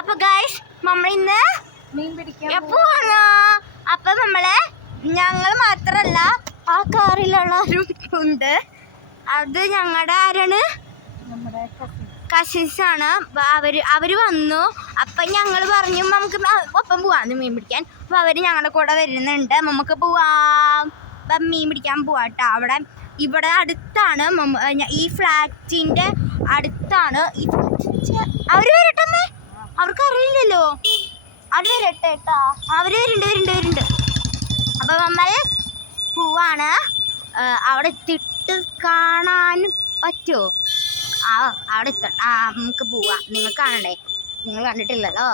അപ്പൊ ഗൈസ് നമ്മൾ ഇന്ന് മീൻ പിടിക്കാൻ എപ്പോഴാണ് അപ്പൊ ഞങ്ങൾ മാത്രല്ല ആ കാറിലുള്ളവരും ഉണ്ട്. അത് ഞങ്ങളുടെ ആരാണ്, നമ്മുടെ കസിൻസ് ആണ്. അവര് വന്നു. അപ്പൊ ഞങ്ങൾ പറഞ്ഞു നമുക്ക് ഒപ്പം പോവാന്ന് മീൻ പിടിക്കാൻ. അപ്പൊ അവര് ഞങ്ങളുടെ കൂടെ വരുന്നുണ്ട്. നമുക്ക് പോവാം, മീൻ പിടിക്കാൻ പോവാട്ടോ. ഇവിടെ അടുത്താണ്, ഈ ഫ്ലാറ്റിന്റെ അടുത്താണ്. അവര് വരട്ടെ, അവർക്ക് അറിയില്ലല്ലോ. അവര് വരട്ടെ കേട്ടാ, അവര് വരുന്നുണ്ട്. അപ്പൊ നമ്മൾ പോവാണ്. അവിടെ എത്തിയിട്ട് കാണാൻ പറ്റുമോ? അവിടെ നമുക്ക് പോവാം. നിങ്ങൾ കാണണ്ടേ? നിങ്ങൾ കണ്ടിട്ടില്ലല്ലോ.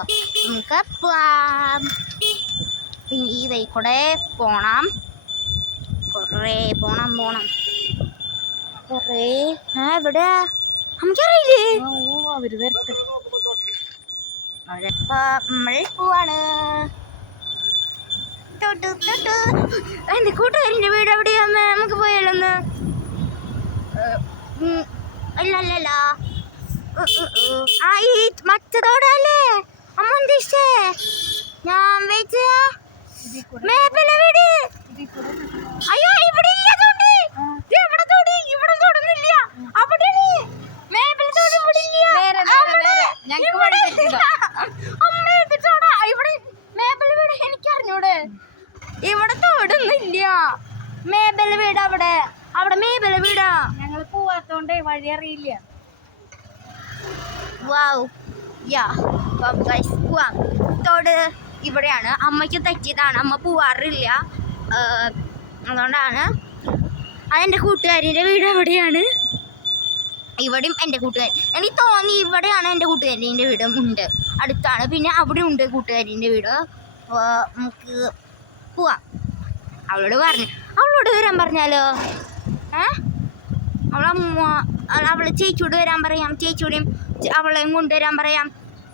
നമുക്ക് പോവാം. പിന്നെ ഈ വഴി കൂടെ പോണം, കുറേ പോണം. കുറേ എവിടെ നമുക്കറിയില്ലേ. അവര് വരട്ടെ. നമ്മൾ പോവാണ്. എന്റെ കൂട്ടുകാരിന്റെ വീട് എവിടെയാന്ന്? നമുക്ക് പോയാലൊന്ന്. അല്ലല്ല, ഈ മറ്റതോടല്ലേ അമ്മ ഉദ്ദേശിച്ചേ? ഞാൻ വെച്ച മേപ്പല വീട്. അയ്യോ, ഇവിടെ ഇല്ല തോട്. ഇവിടെ തോടൊന്നുമില്ല. അവിടെ മേപ്പല തോട് ഇവിടെ ഇല്ല. ഇവിടെ മേപ്പല വീട് എനിക്ക് അറിഞ്ഞൂടെ. ഇവിടെ തോടൊന്നുമില്ല. മേബല വീട് അവിടെ മേബല വീടാ. ഞങ്ങൾ പോവാത്തോണ്ടേ വഴി അറിയില്ല. പോവാം. തോട് ഇവിടെയാണ്. അമ്മയ്ക്ക് തെറ്റിയതാണ്, അമ്മ പോവാറില്ല. അതുകൊണ്ടാണ്. അതെൻ്റെ കൂട്ടുകാരിൻ്റെ വീട് എവിടെയാണ്? ഇവിടെയും എൻ്റെ കൂട്ടുകാരി, എനിക്ക് തോന്നി ഇവിടെയാണ് എൻ്റെ കൂട്ടുകാരിൻ്റെ വീടും ഉണ്ട്, അടുത്താണ്. പിന്നെ അവിടെ ഉണ്ട് കൂട്ടുകാരിൻ്റെ വീട്. നമുക്ക് പോവാം. അവളോട് വരാൻ പറഞ്ഞാലോ? അവളെ ചേച്ചിയോട് വരാൻ പറയാം. ചേച്ചിയോടെയും അവളെയും കൊണ്ടുവരാൻ പറയാം.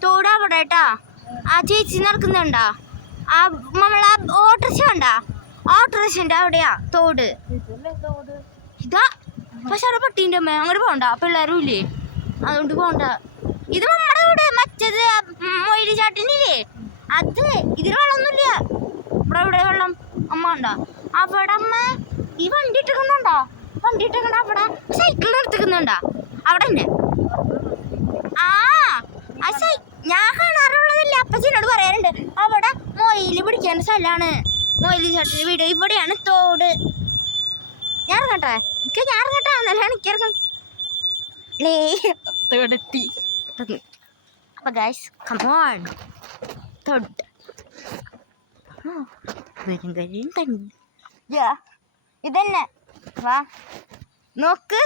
തോട് അവിടെ കേട്ടാ. ആ ചേച്ചി നടക്കുന്നുണ്ടാ? നമ്മളെ ഓട്ടോറിക്ഷ കണ്ടാ? ഓട്ടോറിക്ഷൻ്റെ അവിടെയാ തോട്. ഇതാ പക്ഷെ അവിടെ പട്ടീൻ്റെ അമ്മ അങ്ങോട്ട് പോകണ്ട, പിള്ളേരും ഇല്ലേ, അതുകൊണ്ട് പോകണ്ട. ഇത് നമ്മുടെ വീട്. മറ്റേത് മൊയില് ചാട്ടിനില്ലേ, അത് ഇതിൽ വെള്ളമൊന്നുമില്ല. ഇവിടെ വെള്ളം അമ്മ ഉണ്ടോ? അവിടെ അമ്മ ഈ വണ്ടി ഇട്ടിക്കുന്നുണ്ടോ? അവിടെ സൈക്കിൾ നിർത്തിക്കുന്നുണ്ടോ? അവിടെ ഉണ്ട്. ഞാൻ കാണാറുള്ളതില്ല. അപ്പച്ചനോട് പറയാറുണ്ട് അവിടെ മൊയില് പിടിക്കാൻ സ്ഥലമാണ്, മൊയില് ചാട്ടിൻ്റെ വീട്. ഇവിടെയാണ് തോട്. ഞാൻ ഇറങ്ങട്ടെ? എന്നല്ല എനിക്കിറങ്ങാം. തോടെത്തി. അപ്പൊ ഗൈസ് കമോൺ, തോട് വരും തന്നെ. ഇതന്നെ വാ നോക്ക്.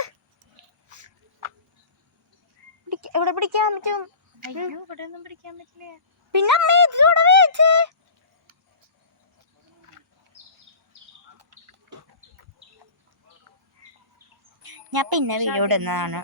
ഇവിടെ പിടിക്കാൻ പറ്റും. ഇവിടെ ഒന്നും പിടിക്കാൻ പറ്റില്ല. പിന്നെ അമ്മ ഇതിലൂടെ വെച്ച് ഞാൻ പിന്നെ വീഡിയോ ഇടുന്നതാണ്.